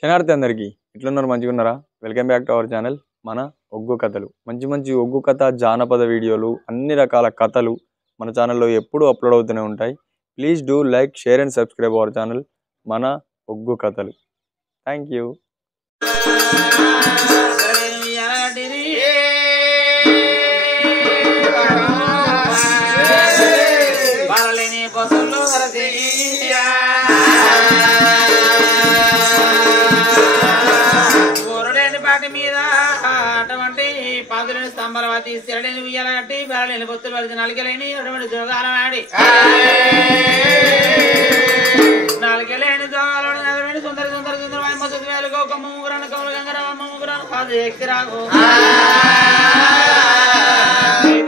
శనార్థి అందరికీ ఎట్లున్నారు? మంచిగా ఉన్నారా? Welcome back to our channel మన ఒగ్గు కథలు. మంచి మంచి ఒగ్గు కథ, జానపద వీడియోలు, అన్ని రకాల కథలు మన ఛానల్లో ఎప్పుడూ అప్లోడ్ అవుతూనే ఉంటాయి. Please do like, share and subscribe our channel మన ఒగ్గు కథలు. Thank you. స్తంభలవతి శిరడిని ఉయ్యాలగట్టి బెరలేని బొత్తులు పడితే నలిగలేని అటువంటి జోగాలం ఆడి నలిగలేని జోగాలను నలవేణి సుందరి సుందరి సుందర మసూది వేలు గౌకమ్మ ముగ్గురాను కౌలు గంగరామ ముగ్గురాను కాదు ఎక్కి రాకు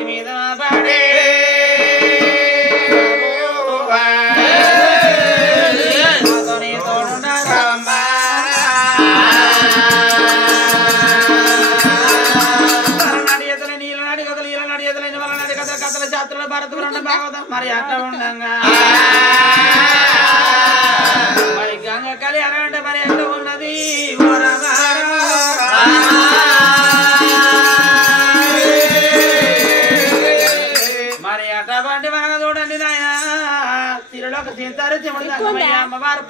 మీద పాడే మరి అట్లా ఉండగా మరి గంగ కళ్యాణం అంటే మరి ఎట్లా ఉన్నది మరి అటువంటి మనగా చూడండి నాయన తిరులోకి తింటారు అమ్మవారు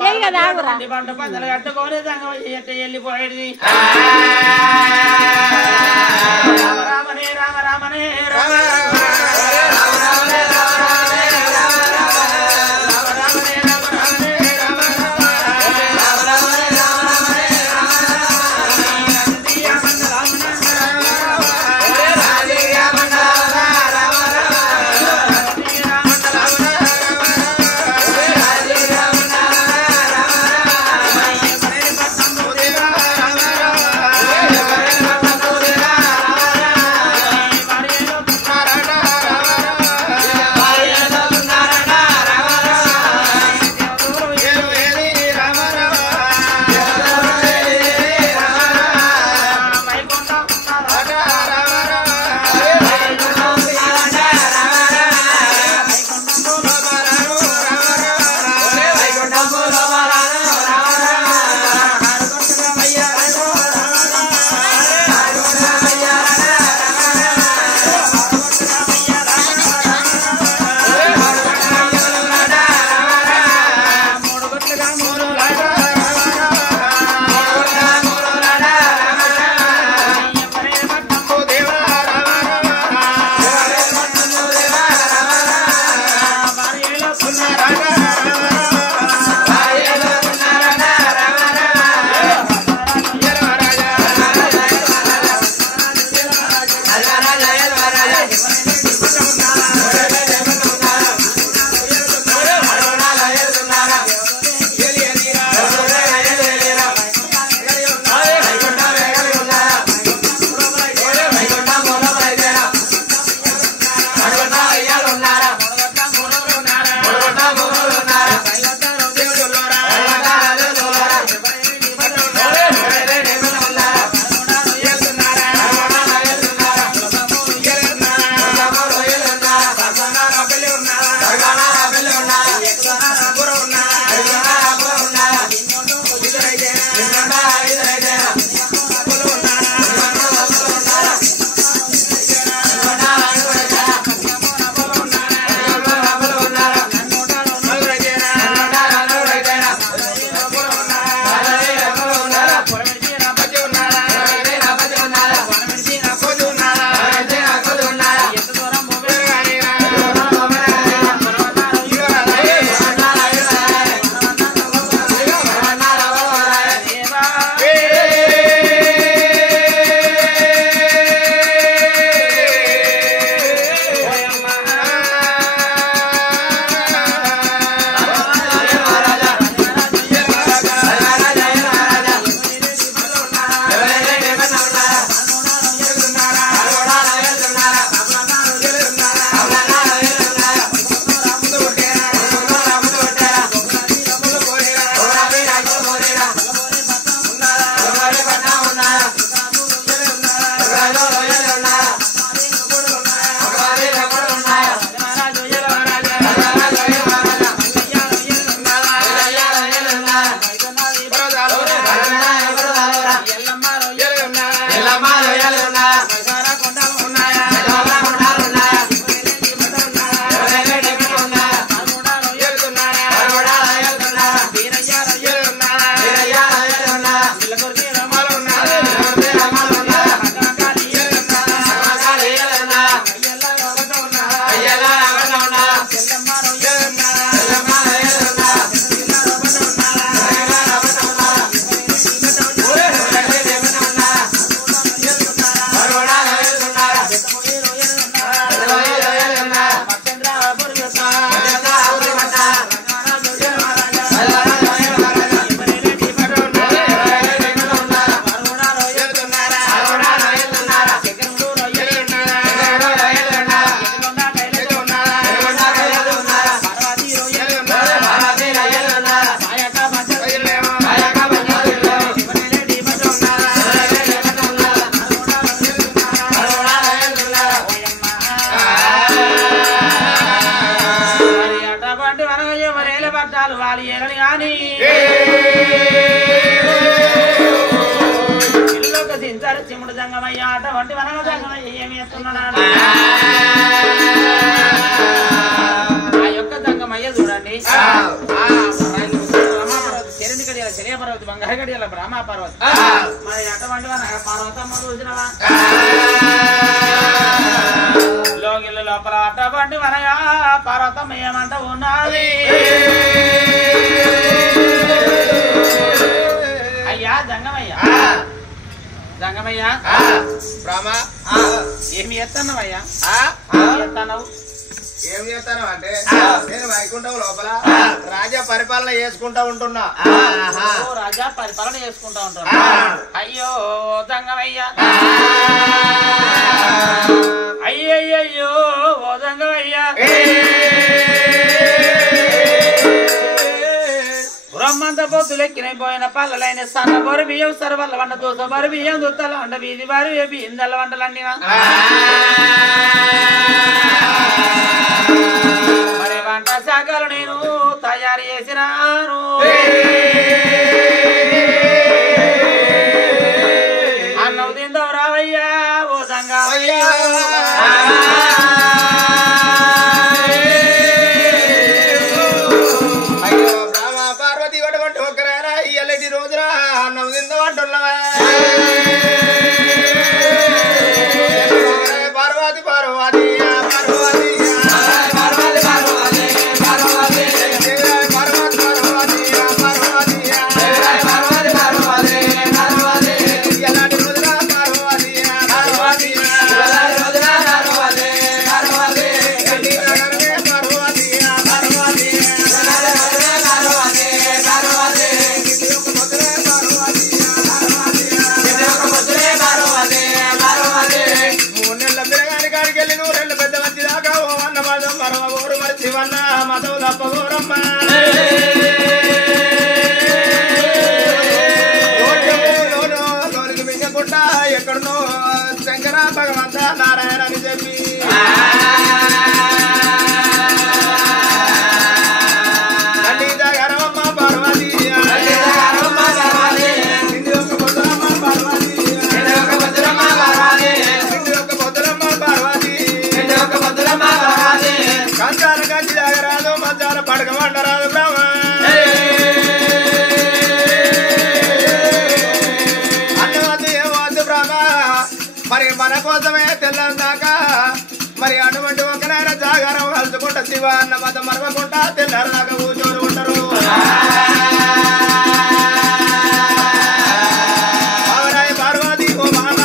పంట పందలు కట్టుకొని సంగం వెళ్ళిపోయేది రామనే రామ రామనే రామ జంగమయ్య అటువంటి వనగ జంగమయ్య ఏమి చేస్తున్నాడు ఆ యొక్క జంగమయ్య చూడండి చెరండి గడియాల చెరియ పర్వతి బంగారు గడియాల బ్రహ్మ పర్వతి మరి అటువంటి పర్వతమ్మ చూసినవా లోగిళ్ళ లోపల అటువంటి వనగా పర్వతం ఏమంట ఉన్నది అయ్యా జంగమయ్య జంగమయ్య బ్రహ్మ ఏమి చేస్తున్నావయ్యా చేస్తున్నావు ఏం చేస్తాను అంటే నేను వైకుంఠం లోపల రాజా పరిపాలన చేసుకుంటా ఉంటున్నా రాజా పరిపాలన చేసుకుంటా ఉంటాను అయ్యో జంగమయ్య అయ్యయ్యో ఓ జంగమయ్య బ్రహ్మంత పొద్దులెక్కినైపోయిన పల్లలైన సన్న బరు బియ్యం సరవల్ల వంట దోస బరు బియ్యం దుత్తల వంట వీధి బారు బిందెల వంటలన్నీ మరి వంట శాఖలు నేను తయారు చేసినాను అన్నం తిందావు రావయ్యా ఓ సంగా అయ్యో బ్రహ్మ పార్వతి ఒకటి ఒకరారా ఇయ్యలేటి రోజున అన్నం తిందామంటున్నావా పార్వతి పార్వతి ఎక్కడనో శంకర భగవంత నారాయణ అని చెప్పి గరవమ్మ పార్వతి కంచాల కంచి జాగరాదు మధ్యాల పడక వండరాదు బ్రహ్మ మరి మన కోసమే తెల్లందాకా మరి అటువంటి ఒకనైనా జాగారం కలుసుకుంటా శివ అన్న మత మరవకుండా తెల్లారు దాకా కూర్చొని ఉంటారు పార్వతి ఓ మామ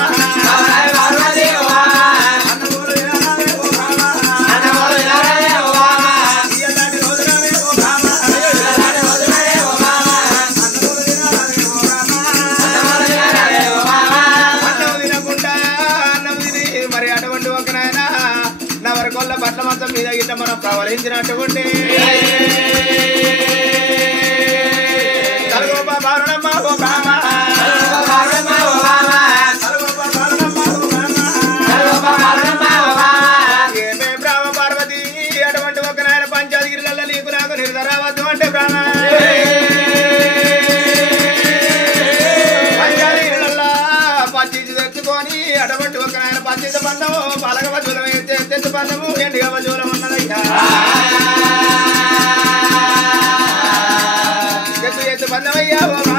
పట్ల మొత్తం మీద గిట్ట మనం ప్రవహించినటువంటి ఏమే బ్రాహ్మ పార్వతి అటువంటి ఒక నాయన పంచాయతీలలో నీకు నాకు నిర్ధరావద్దు అంటే బ్రాహ్మ పంచాయతీలలో పచ్చిది తెచ్చుకొని అటువంటి ఒక నాయన పచ్చిత బంధము పలక వజూలం తెచ్చు బంధము ఎండిగా వజూలం ఉన్నదయ్యా ఎత్తు బంధమయ్యా ఓ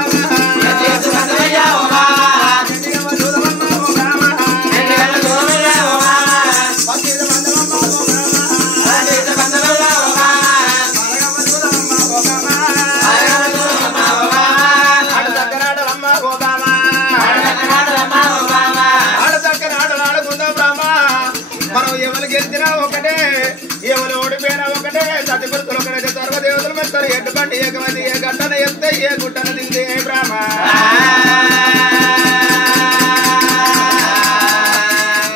సర్వదేవతలు మెస్తారు ఎడ్డు బండి ఏకమంది ఏ గంటన ఎత్తే ఏ గుట్టన దిగితే బ్రహ్మ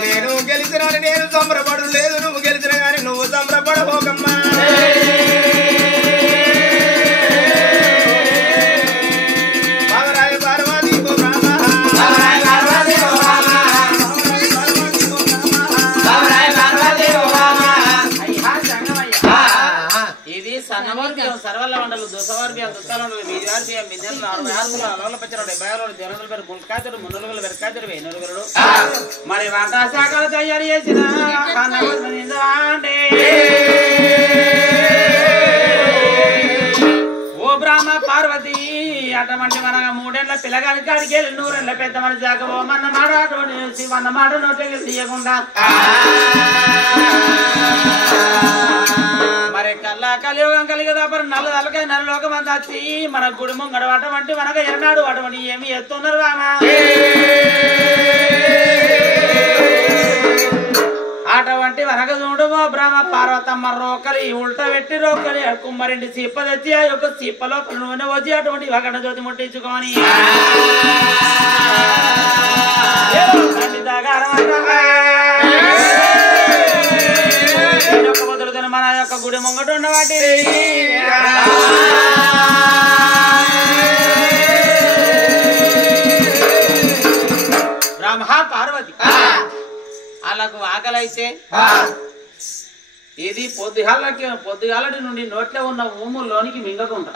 నేను గెలిచినాను నేను సంబరపడు లేదు నువ్వు గెలిచిన గాని నువ్వు సంబరపడబోకమ్మా బాగరాయ పార్వతి ఓ బ్రహ్మ ఇది సన్నవర్గం సర్వల్ల వండలు దోసవర్గం దుత్తాలు వీఆర్ బియ్యం బిందెలు 46 అలవల పచ్చడి 76 జనరల్ పేరు ముల్కాయతడు మున్నలుగులు వెరకాయతడు వేనలుగులు మరి వంట శాఖలు తయారు చేసిన ఓ బ్రహ్మ పార్వతి అటువంటి మన 3 ఏళ్ల పిల్లగాని కాడికి వెళ్ళి 100 ఏళ్ల పెద్ద మనిషి దాకా ఓమన్న మాట అటువంటి వన్న మాట నోట్లకి తీయకుండా మరి కల్లా కలియుగం కలిగదా మరి నల్లదలకై నల్లలోకం అంతా వచ్చి మన గుడి ముంగడు అటువంటి మనక ఎన్నాడు అటువంటి ఏమి ఎత్తున్నారు రామా అటువంటి వనక చూడమో బ్రహ్మ పార్వతమ్మ రోకలి ఉల్ట పెట్టి రోకలి కుమ్మరింటి సిప్ప తెచ్చి ఆ యొక్క సిప్పలో నూనె వచ్చి అటువంటి వగడ జ్యోతి ముట్టించుకొని మన యొక్క గుడి ముంగట ఉన్నవాటి బ్రహ్మ పార్వతి అలాగ ఆకలైతే ఇది పొద్దుగాలటి నుండి నోట్లో ఉన్న ఊముల్లోనికి మింగకుండా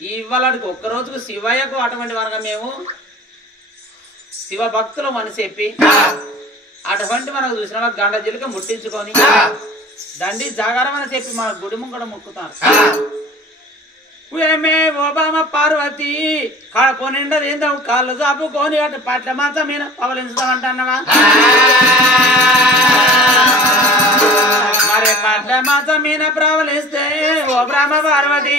ఇవాళకి ఒక్క రోజుకు శివయ్యకు అటువంటి వరకు మేము శివ భక్తులు అని చెప్పి అటువంటి మనకు చూసిన గండ జిలుక ముట్టించుకొని దండి జాగారం అని చెప్పి మన గుడి ముంగడ మొక్కుతారు ఏమే ఓబామ పార్వతి కడుపు నిండా తిందాం కాళ్ళు చాపుకొని అటు పట్ల మాత్రం మీద పవలించుదామంటున్నావా మరి పట్ల మాత్రం మీద ప్రవలిస్తే ఓ బ్రహ్మ పార్వతి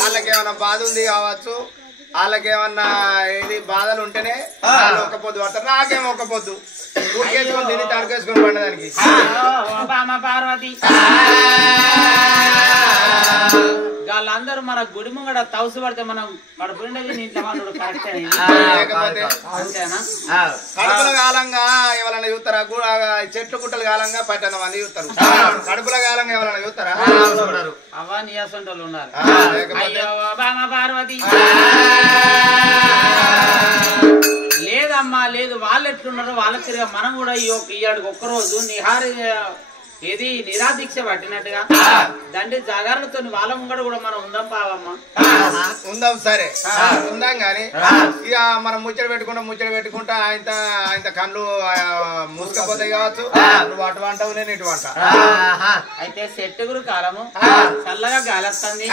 వాళ్ళకేమన్నా బాధ ఉంది కావచ్చు వాళ్ళకేమన్నా ఏది బాధలు ఉంటేనే ఒక పొద్దు పడతారు నాకేమో ఒక పొద్దు ఊరికేసుకొని తిని తడకేసుకొని పండదానికి పార్వతి వాళ్ళందరూ మన గుడి ముంగడ తౌసు పడితే మనం కడుపుండేది ఇంట్లో వాళ్ళు కరెక్టే అంతేనా కడుపుల కాలంగా ఎవరైనా చూస్తారా చెట్లు గుట్టలు కాలంగా 18 మంది చూస్తారు కడుపుల కాలంగా ఎవరైనా చూస్తారా అవా నియాసంటోళ్ళు ఉన్నారు అయ్యో బామ పార్వతి లేదమ్మా లేదు వాళ్ళు ఎట్లున్నారు వాళ్ళ తిరిగా మనం కూడా ఇయ్యాడికి ఒక్కరోజు నిహారి ఏది నిరాదీక్ష పట్టినట్టుగా దండి జాగరణతో వాళ్ళ ముంగడ కూడా మనం ఉందాం పావమ్మా ఉందాం సరే ఉందాం గాని ఇక మనం ముచ్చట పెట్టుకుంటా ఆయన కళ్ళు మూసుకపోతాయి కావచ్చు నువ్వు అటు వంటవు నేను ఇటు వంట అయితే చెట్టుగురు కాలము చల్లగా గాలి వస్తుంది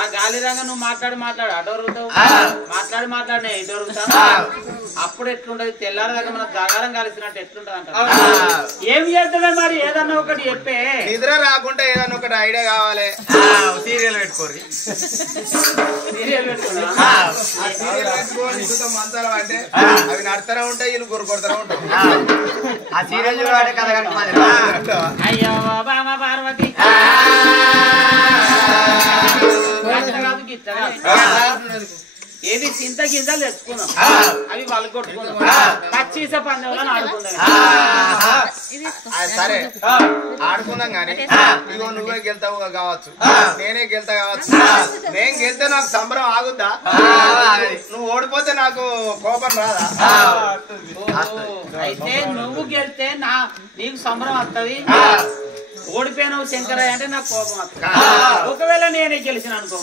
ఆ గాలి రంగా నువ్వు మాట్లాడు అటు వరుగుతావు మాట్లాడి నేను ఇటు వరుగుతాను అప్పుడు ఎట్లుంటది తెల్లారదాకా మనం జాగారం కలిసినట్టు ఎట్లుంటది అంట ఏం చేద్దామే మరి ఏదన్నా ఒకటి చెప్పే నిద్ర రాకుండా ఏదన్నా ఒకటి ఐడియా కావాలి సీరియల్ పెట్టుకోరు మంచాలు అంటే అవి నడుతూనే ఉంటాయి వీళ్ళు కొడుతూనే ఉంటాయి ఆ సీరియల్ అయ్యో బామ పార్వతి ఏది చింత గింజలు తెచ్చుకున్నాం అవి వాళ్ళు కొట్టుకున్నాం పచ్చీస పందెంలో ఆడుకుందాం సరే ఆడుకుందాం గాని ఇగో నువ్వే గెలుతావు కావచ్చు నేనే గెలుతా కావచ్చు నేను గెలితే నాకు సంబరం ఆగుద్దా నువ్వు ఓడిపోతే నాకు కోపం రాదా అయితే నువ్వు గెలితే నీకు సంబరం వస్తుంది ఓడిపోయినావు శంకరయ్య అంటే నాకు కోపం వస్తుంది ఒకవేళ నేనే గెలిచిన అనుకో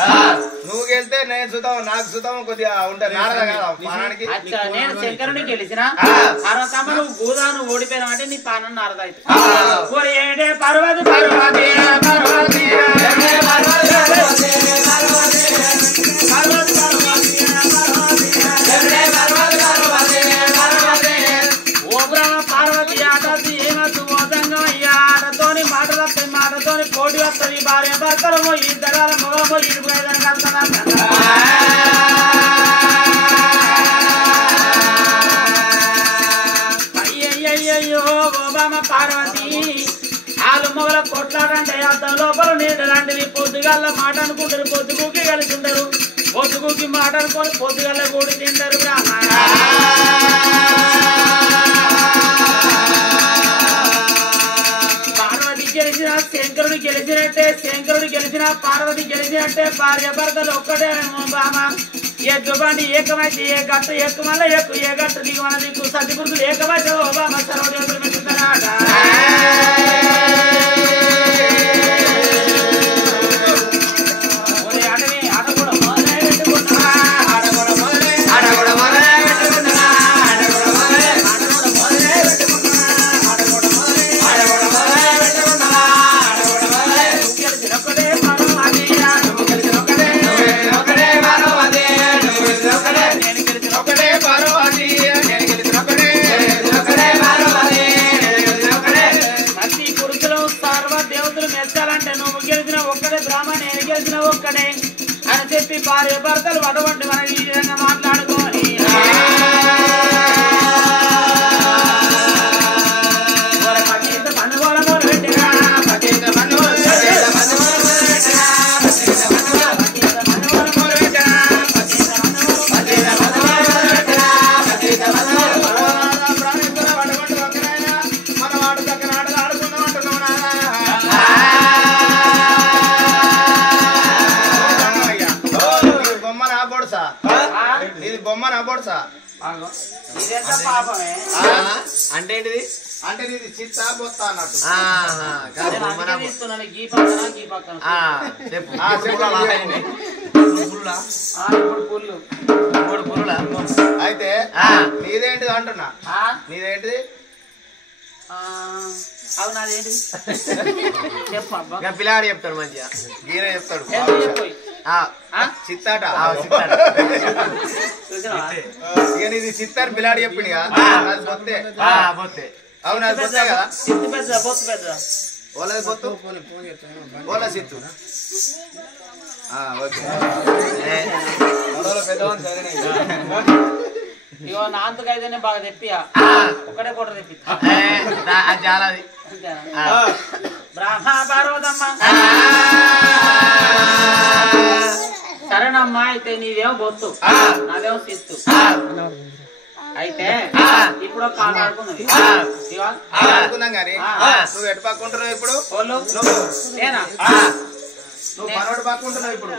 నువ్వు గెలితే నేను చూద్దాం నాకు చూద్దాం కొద్దిగా ఉంటాను అచ్చా నేను శంకరుని గెలిచిన పార్వతమ్మ నువ్వు గోదాను ఓడిపోయినావు అంటే నీ పానం నారద అయితే పర్వతి పర్వతి పార్వతి ఆటది ఏమద్దు ఓదంగా అయ్యా ఆటతోని మాటతోని కోడి వస్తుంది భార్య భర్తలమో ఇద్దరు మొగమో ఇరుగు అయ్యయ్యో ఓబామ పార్వతి వాళ్ళు మొగల కొట్లాడంటే అర్థం లోపల నీళ్ళు లాంటివి పొద్దుగాల మాట అనుకుంటారు పొద్దుగుకి కలిసి ఉంటారు పొద్దుగుకి మాట అనుకొని పొద్దుగాల కూడి తింటారు పార్వతి గెలిచిన శంకరుడు గెలిచిన పార్వతి గెలిచినట్టే భార్య భర్తలు ఒక్కటే బామ ఎద్దుబండి ఏకమైతే ఏ గట్టు ఎక్కుమల్ల ఎక్కువ ఏ గట్టు దిగుమల దిక్కు సతిపురుషులు ఏకమైతే బామ సర్వదేవుడు మెచ్చుతారాట చెప్పి భార్య భర్తలు అటువంటి మనం ఈ విధంగా మాట్లాడుకోని అంటే ఏంటిది అంటే ఇది చిత్త బొత్త అన్నట్టు అయితే నీదేంటిది అంటున్నా నీదేంటిది అవునాదేంటి పిల్లాడు చెప్తాడు మంచిగా గీర చెప్తాడు చిత్తాట ఇక నీది చిత్తారు పిల్లాడు చెప్పింది అవును అది బొత్తే కదా ఓలది బొత్తు ఓల చిత్తు ఇగో నాంతకైతేనే బాగా తెప్పియా ఒకటే కొట్ట తెప్పిస్తా బ్రహ్మ పార్వతమ్మ సరేనమ్మా అయితే నీదేమో బొత్తు నాదేమో చిత్తు అయితే ఇప్పుడు ఒక కాలు ఆడుకుందాం కానీ నువ్వు ఎటు పక్కుంటున్నావు ఇప్పుడు నేనా నువ్వు మనోడు పక్కుంటున్నావు ఇప్పుడు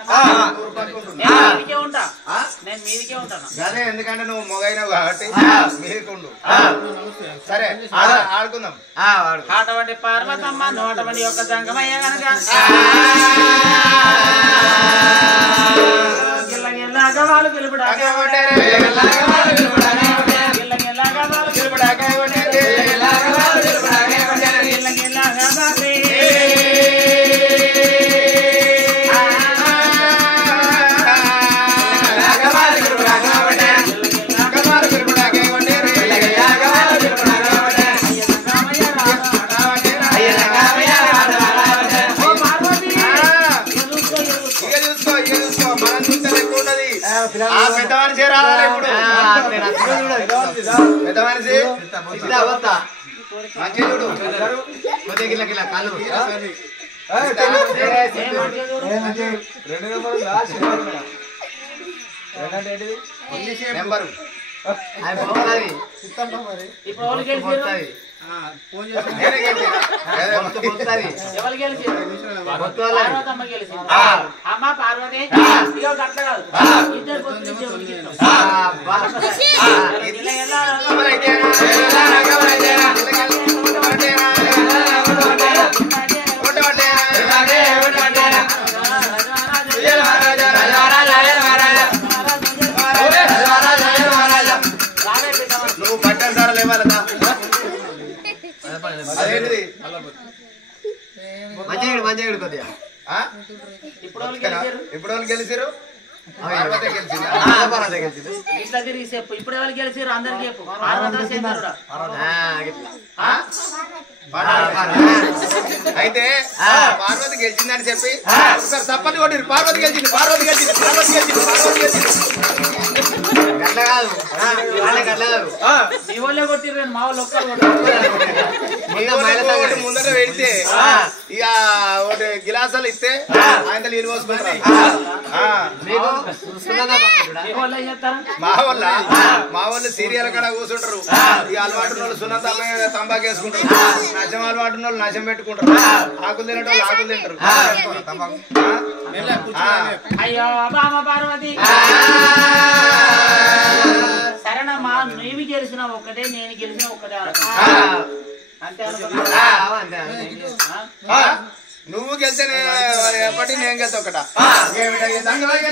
మీదికే ఉంటా నేను మీదికే ఉంటాను అదే ఎందుకంటే నువ్వు మొగైనవు కాబట్టి మీదికుండు సరే ఆడుకుందాం అటువంటి పార్వతమ్మ నోటవంటి యొక్క జంగమయ్య గనక గిల్లగిల్లాగా వాళ్ళు పిలుపుడాగా పెద్ద మనిషి రావాలి ఇప్పుడు పెద్ద మనిషి మంచి చూడు కాలు నెంబరు అమ్మ పార్వతి ఇగో గట్ల కాదు ఇద్దరు నువ్వు పట్టాలి సార్ లేవాలదా అదేంటిది మంచిగా కొద్దిగా ఇప్పుడు వాళ్ళు గెలిచారు ఇట్లా తిరిగి చెప్పు ఇప్పుడు ఎవరు గెలిచారు అందరికి చెప్పు పార్వతి చంద్రుడా అయితే పార్వతి గెలిచిందని చెప్పి ఒకసారి తప్పని కొట్టి పార్వతి గెలిచింది పార్వతి గెలిచింది పార్వతి గెలిచింది పార్వతి గెలిచింది గట్ల కాదు మీ వాళ్ళే కొట్టిర్రు మా వాళ్ళు ఒక్కరు ముందర పెడితే ఇక ఒకటి గిలాసాలు ఇస్తే ఆయన నీళ్ళు పోసుకుంటారు మా వాళ్ళు సీరియల్ కాడ కూర్చుంటారు ఈ అలవాటు వాళ్ళు సున్న తంబాకు వేసుకుంటారు నచ్చం అలవాటు వాళ్ళు నచ్చం పెట్టుకుంటారు ఆకులు తినటం ఆకులు తింటారు అయ్యో బామ పార్వతి సరేనమ్మా నీవి గెలిచిన ఒక్కటే నేను గెలిచిన ఒక్కటే అంతే నువ్వు గెలితే ఎప్పటి నేను గెలితే ఒకట జంగమయ్య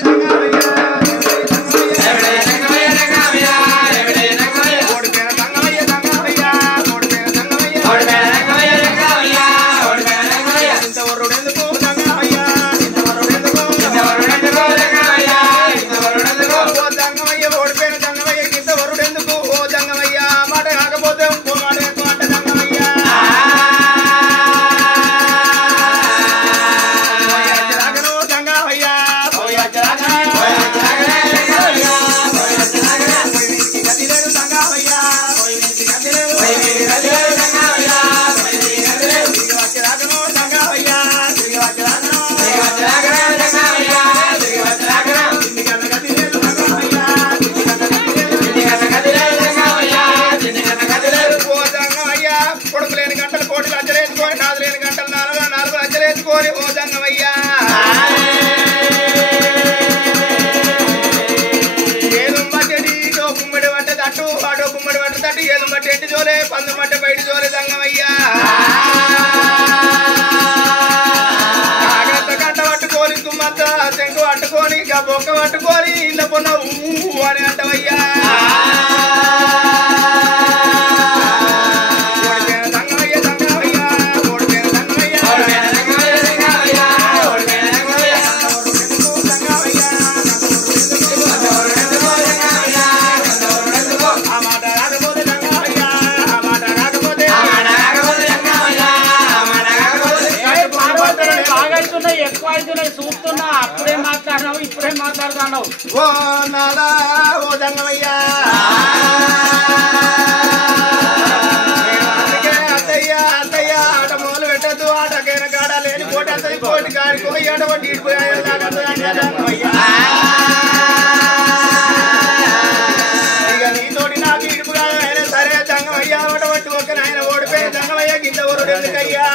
ఇక బొక్క పట్టుకొని ఇళ్ళ పొన్న అని అంటవయ్యా చూస్తున్నా అప్పుడే మాట్లాడినావు ఇప్పుడే మాట్లాడుతున్నావు ఓ నాదా ఓ దంగమయ్యా అత్తయ్య అత్తయ్య ఆట మొదలు పెట్టద్దు ఆటకైనా కాడ లేని పోటీ అత్తది పోటీ కాడిపోయి అటువంటి ఇక నీతోటి నాకు ఇడుపుగా అయినా సరే దంగమయ్యా అటువంటి ఒక నాయన ఓడిపోయి దంగమయ్య కింద ఊరు ఎందుకయ్యా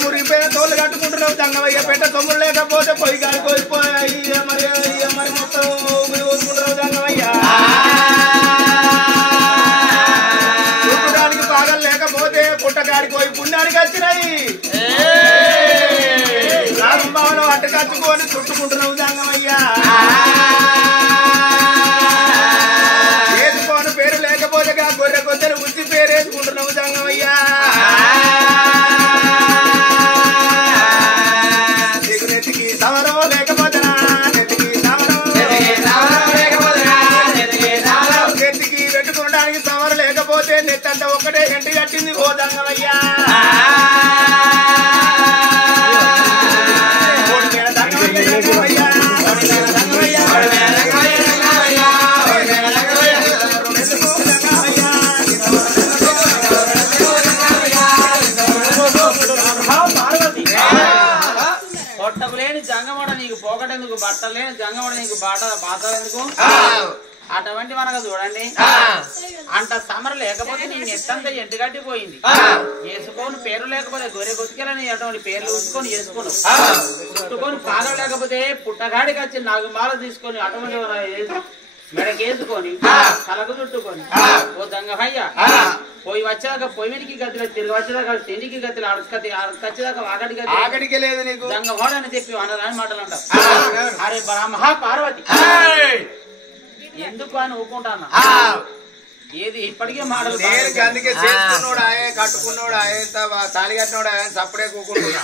మురిగిపోయిన తోళ్ళు కట్టుకుంటున్నావు దంగవయ్య పెట్ట తొమ్ముడు లేకపోతే పొయ్యి కాడి పోయిపోయి మరి మొత్తం ఊరుకుంటున్నావు దంగవయ్య చూడడానికి పాగలు లేకపోతే పుట్టకాడికి పోయి పుణ్యానికి వచ్చినాయి రాజంబావలో అట్టకచ్చుకొని చుట్టుకుంటున్నావు దంగమయ్య వేసుకోని పేరు లేకపోతే గొర్రె కొద్దరు ఉచ్చి పేరు వేసుకుంటున్నావు దంగమయ్యా నెత్తంతా ఒక్కటే గంటి కట్టింది ఓ దంగమయ్యా పొట్టలేని జంగమడ నీకు పోకటెందుకు బట్టలేని జంగమడ నీకు బాట ఎందుకు అటువంటి మనకు చూడండి అంట సమర లేకపోతే నీ నెత్తంతా ఎండుగట్టిపోయింది వేసుకోని పేరు లేకపోతే గొర్రె కొట్టుకెళ్ళని అటువంటి పేర్లు ఉంచుకొని వేసుకుని చుట్టుకొని పాలు లేకపోతే పుట్టగాడికి వచ్చి 4 మాల తీసుకొని అటువంటి మెడకేసుకొని తలకు చుట్టుకొని ఓ దంగమయ్య పోయి వచ్చాక పొయ్యికి గతిలో తిరిగి వచ్చేదాకా తిండికి గతిలో అడకొచ్చేదాకా ఆగడికి లేదు నీకు దంగమోడని చెప్పి అనరాని మాటలు అంటావు అరే మహాపార్వతి ఎందుకు అని ఊపుకుంటాను ఏది ఇప్పటికే మాటలు అందుకే చేసుకున్నాడు ఆయన కట్టుకున్నాడు ఆయన తాళి కట్టినోడు ఆయన సప్పుడే కూకుంటున్నా